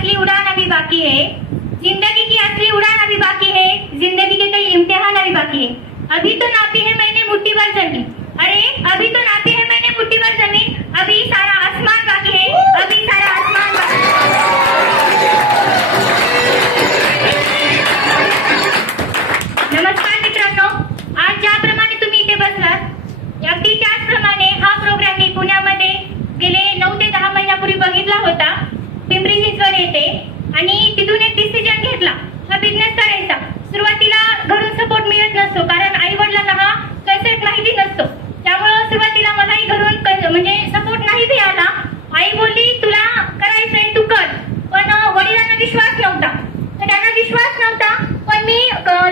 असली उड़ान अभी बाकी है, जिंदगी की असली उड़ान अभी बाकी है, जिंदगी के कई इम्तिहान अभी बाकी है। अभी तो नापी है मैंने मुट्ठी भर जमीन, अरे अभी तो नापी है मैंने मुट्ठी भर जमीन, अभी सारा आसमान बाकी है, अभी सारा आसमान बाकी है। नमस्कार मित्रांनो, आज ज्याप्रमाणे तुम्ही इथे बसलात अगदी त्याचप्रमाणे हा प्रोग्राम मी पुण्यामध्ये गेले 9 ते 10 महिन्यापूर्वी बघितला होता, पिंपरी चिंचवड येथे, आणि तिथून एक डिसिजन घेतला हा बिझनेस करायचा। सुरुवातीला घरून सपोर्ट मिळत नसतो, कारण आई वडिलांना हा कन्सेप्ट माहिती नसतो, त्यामुळे सुरुवातीला मलाही घरून म्हणजे सपोर्ट नाही मिळाला। आई बोलली तुला करायचंय तू कर, पण वडिलांना विश्वास नव्हता, तर त्यांना विश्वास नव्हता, पण मी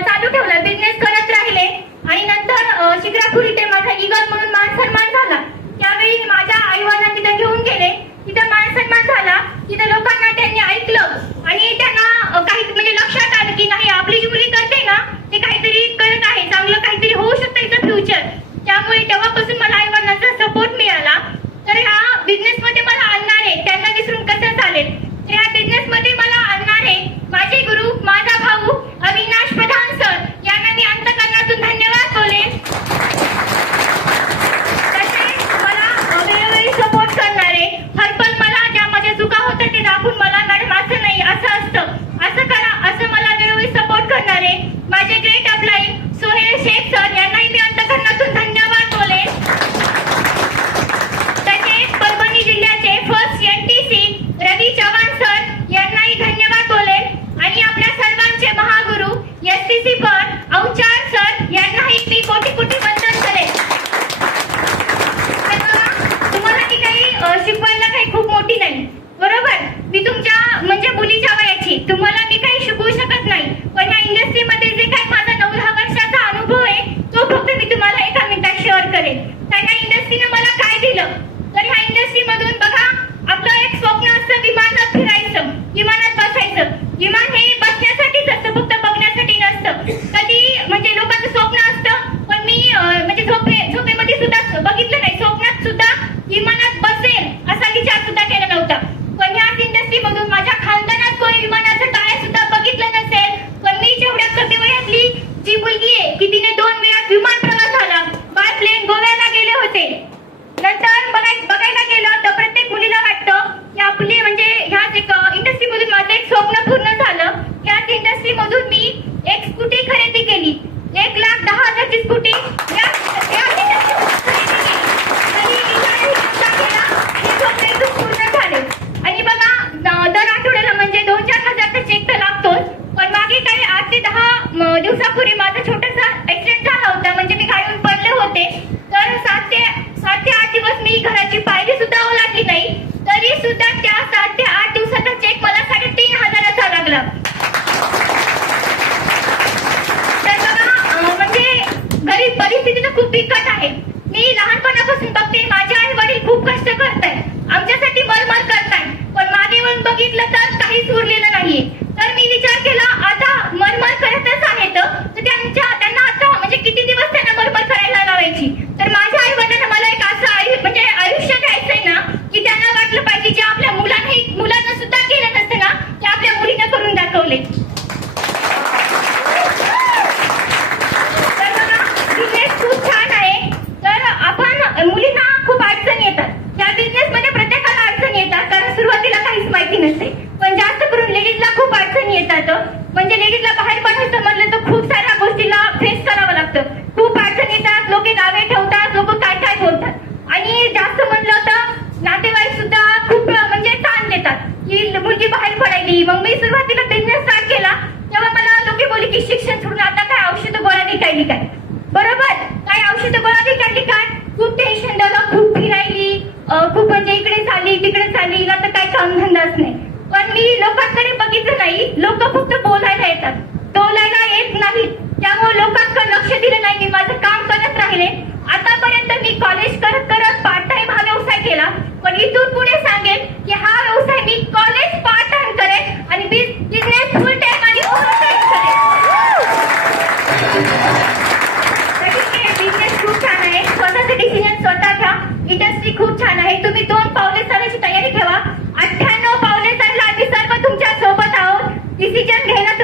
चालू ठेवला, बिझनेस करत राहिले। आणि नंतर शिक्रापूर इथे माझा ईगल म्हणून मान सन्मान झाला, त्यावेळी माझ्या आई वडिलांना तिथे घेऊन गेले, तिथे मान सन्मान झाला, तिथे लोकांना त्यांनी ऐकलं आणि त्यांना काही म्हणजे लक्षात आलं की नाही आपली जी मुली करते ना ते काहीतरी करत आहे, चांगलं काहीतरी होऊ शकतं इथं फ्युचर। त्यामुळे तेव्हापासून मला आई वडिलांचा सपोर्ट मिळाला। तर ह्या बिझनेस मध्ये मला आणणारे त्यांना विसरून कसं चालेल, तर ह्या बिझनेस मध्ये मला आणणारे माझे गुरु माझा भाऊ अविनाश प्रधान सर यांना मी अंतःकरणातून धन्यवाद बोलेन। तसेच मला वेळोवेळी सपोर्ट करणारे, हरपल मला ज्या माझ्या चुका होत्या ते दाखवून मला मॅडम असं नाही असं असतं असं करा असं मला वेळोवेळी सपोर्ट करणारे माझे great upline Sohel Shaikh sir यांनाही मी अंतःकरणातून धन्यवाद बोलेन। तसेच परभणी जिल्ह्याचे first NTC Ravi Chavan sir यांनाही धन्यवाद बोलेन आणि आपल्या सर्वांचे महागुरु एसटीसी पर औचार सर यांनाही मी कोटी कोटी वंदन करेन। तुम्हाला ती काही शिकवायला काही खूप मोठी नाही, बरोबर, मी तुमच्या म्हणजे मुलीच्या वयाची, तुम्हाला मी काही शिकवू शकत नाही, पण या इंडस्ट्रीमध्ये जे काही माझा 9-10 वर्षाचा अनुभव आहे तो फक्त मी तुम्हाला एका मिनिटात शेअर करेन। तर या इंडस्ट्रीने मला काय दिलं, तर ह्या इंडस्ट्रीमधून बघा आपलं एक स्वप्न असतं विमानात फिरायचं, विमानात बसायचं, विमान हे बसण्यासाठीच असतं, फक्त बघण्यासाठी नसतं। कधी म्हणजे लोकांचं स्वप्न असतं, पण मी म्हणजे झोपेमध्ये सुद्धा बघितलं नाही, स्वप्नात सुद्धा विमानात बसेल असा विचार सुद्धा केला नव्हता। पण ह्याच इंडस्ट्रीमधून माझ्या खानदानात कोणी विमानाचं टाळ्या सुद्धा बघितलं नसेल, पण मी जेवढ्या कमी वयातली जी मुलगी आहे की तिने 2 वेळा विमान प्रवास झाला, बाय प्लेन गोव्याला गेले होते। नंतर बघायला गेलं तर प्रत्येक मुलीला वाटतं की आपली म्हणजे ह्याच एक इंडस्ट्रीमधून माझं एक स्वप्न पूर्ण झालं। ह्याच इंडस्ट्रीमधून मी एक स्कूटी खरेदी केली, 1,10,000ची स्कूटी पूर्ण झाले। आणि बघा दर आठवड्याला म्हणजे 2-4 हजारचा चेक तर लागतोच, पण मागे काही 8 ते 10 दिवसापूर्वी माझा छोटासा ऍक्सिडेंट झाला होता, म्हणजे मी गाडीवरून पडले होते, तर 7 ते 8 दिवस मी घराची पायरी सुद्धा ओलांडली नाही, तरी सुद्धा त्या 7 ते 8 दिवसाचा चेक मला 3,500चा लागला। तर बघा म्हणजे गरीब परिस्थिती तर खूप बिकट आहे। मी लहानपणापासून बघते माझे आई वडील खूप कष्ट करतायत, आमच्यासाठी मरमर करतायत, पण मागे वळून बघितलं तर काहीच उरलेलं नाहीये। तर मी विचार केला आता मरमर करतच आहेत तर त्यांना आता म्हणजे किती दिवस त्यांना मरमर करायला लावायची। तर माझ्या आई वडिलांना मला एक असं म्हणजे आयुष्य द्यायचंय ना की त्यांना वाटलं पाहिजे जे आपल्या मुलांना सुद्धा केलं नसतं ना ते आपल्या मुलीने करून दाखवले। तर बघा बिझनेस खूप छान आहे, तर आपण मुलींना खूप अडचणी येतात, या बिझनेस मध्ये प्रत्येकाला अडचणी येतात, कारण सुरुवातीला काहीच माहिती नसते, पण जास्त करून लेडीजला खूप अडचणी येतात। म्हणजे लेडीजला बाहेर पडायचं म्हणलं तर खूप साऱ्या गोष्टीला फेस करावं लागतं, खूप अडचणी येतात, लोक नावे ठेवतात, लोक काय काय बोलतात, आणि जास्त म्हणलं तर नातेवाईक सुद्धा खूप म्हणजे ताण देतात की मुलगी बाहेर पडायली। मग मी सुरुवातीला बिझनेस स्टार्ट केला तेव्हा मला लोक बोलले की शिक्षण सोडून आता काय औषध गोळ्या निघाली काय, बरोबर, काय औषध गोळ्या निघाली काय, खूप टेन्शन झालं, खूप फिरायली, खूप म्हणजे इकडे चालली तिकडे चालली, आता काय कामधंदाच नाही। पण मी लोकांकडे बघितलं नाही, लोक फक्त बोलायला येतात, बोलायला येत नाही, त्यामुळे लोकांकडे लक्ष दिलं नाही, मी माझं काम करत राहिले। आतापर्यंत मी कॉलेज करत करत पार्ट टाइम हा व्यवसाय केला, पण इथून पुढे सांगेन की हा व्यवसाय मी कॉलेज पार्ट टाइम करेन आणि बिझनेस फुल टाइम आणि ओव्हर टाइम करेन। बिझनेस खूप छान आहे, स्वतःचे डिसिजन स्वतः घ्या, इंडस्ट्री खूप छान आहे, तुम्ही 2 पावले चालायची तयारी ठेवा, 98 पावले चालला आम्ही सर्व तुमच्या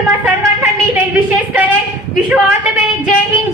तुम्हा सर्वांना मी विशेष करेन. Wish you all the best. जय हिंद.